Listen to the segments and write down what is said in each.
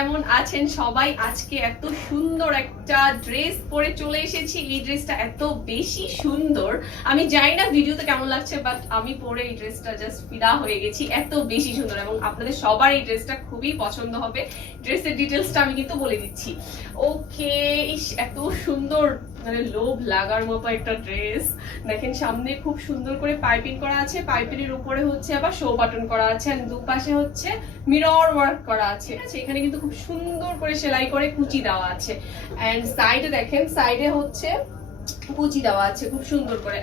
কেমন আছেন সবাই? আজকে এত সুন্দর একটা ড্রেস পরে চলে এসেছি। এই ড্রেসটা এত বেশি সুন্দর, আমি জানি না ভিডিওতে কেমন লাগছে, বাট আমি পরে এই ড্রেসটা জাস্ট ফিদা হয়ে গেছি। এত বেশি সুন্দর এবং আপনাদের সবার এই ড্রেসটা খুবই পছন্দ হবে। ড্রেসের ডিটেলসটা আমি কিন্তু বলে দিচ্ছি। ওকে, এত সুন্দর, মানে লোভ লাগার মতো একটা ড্রেস। দেখেন সামনে খুব সুন্দর করে পাইপিং করা আছে, পাইপিংয়ের উপরে হচ্ছে আবার শো বাটন করা আছে, আর দুপাশে হচ্ছে মিরর ওয়ার্ক করা আছে। এখানে কিন্তু খুব সুন্দর করে সেলাই করে কুচি দেওয়া আছে। এন্ড সাইডে দেখেন, সাইডে হচ্ছে কুচি দেওয়া আছে খুব সুন্দর করে।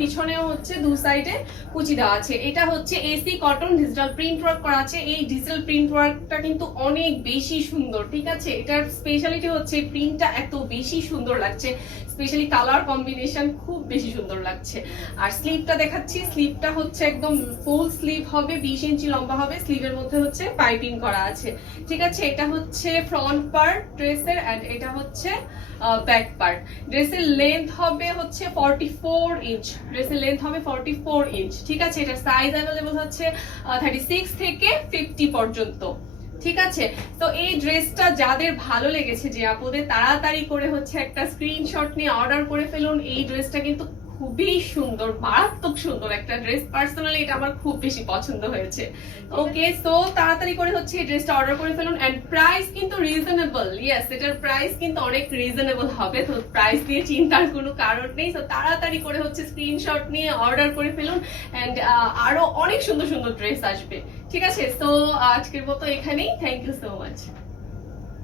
পিছনেও হচ্ছে দু সাইডে কুচি দেওয়া আছে। এটা হচ্ছে AC cotton digital print work করা আছে। এই ডিজিটাল প্রিন্ট ওয়ার্কটা কিন্তু অনেক বেশি সুন্দর, ঠিক আছে। এটার স্পেশালিটি হচ্ছে প্রিন্টটা এত বেশি সুন্দর লাগছে, স্পেশালি কালার কম্বিনেশন খুব বেশি সুন্দর লাগছে। আর স্লিভটা দেখাচ্ছি, স্লিভটা হচ্ছে একদম ফুল স্লিভ হবে, 20 ইঞ্চি লম্বা হবে। স্লিভের মধ্যে হচ্ছে পাইপিং করা আছে, ঠিক আছে। এটা হচ্ছে ফ্রন্ট পার্ট ড্রেসের, এন্ড এটা হচ্ছে ব্যাক পার্ট। ড্রেসের লেন্থ হবে হচ্ছে 44 ইঞ্চ। ড্রেসের লেন্থ হবে 44 ইঞ্চ, ঠিক আছে। এটা সাইজ অ্যাভেলেবল হচ্ছে 36 থেকে 50 পর্যন্ত, ঠিক আছে। তো এই ড্রেসটা যাদের ভালো লেগেছে, যে আপুদের তাড়াতাড়ি করে হচ্ছে একটা স্ক্রিনশট নিয়ে অর্ডার করে ফেলুন। এই ড্রেসটা কিন্তু খুবই সুন্দর, মারাত্মক সুন্দর একটা ড্রেস। পার্সোনালি এটা আমার খুব বেশি পছন্দ হয়েছে। ওকে, সো তাড়াতাড়ি করে হচ্ছে এই ড্রেসটা অর্ডার করে ফেলুন। এন্ড প্রাইস কিন্তু রিজনেবল, ইয়েস, এটার প্রাইস কিন্তু অনেক রিজনেবল হবে। তো প্রাইস নিয়ে চিন্তার কোনো কারণ নেই। তো তাড়াতাড়ি করে হচ্ছে স্ক্রিনশট নিয়ে অর্ডার করে ফেলুন। এন্ড আরো অনেক সুন্দর সুন্দর ড্রেস আসবে, ঠিক আছে। তো আজকের মতো এখানেই, থ্যাংক ইউ সো মাচ।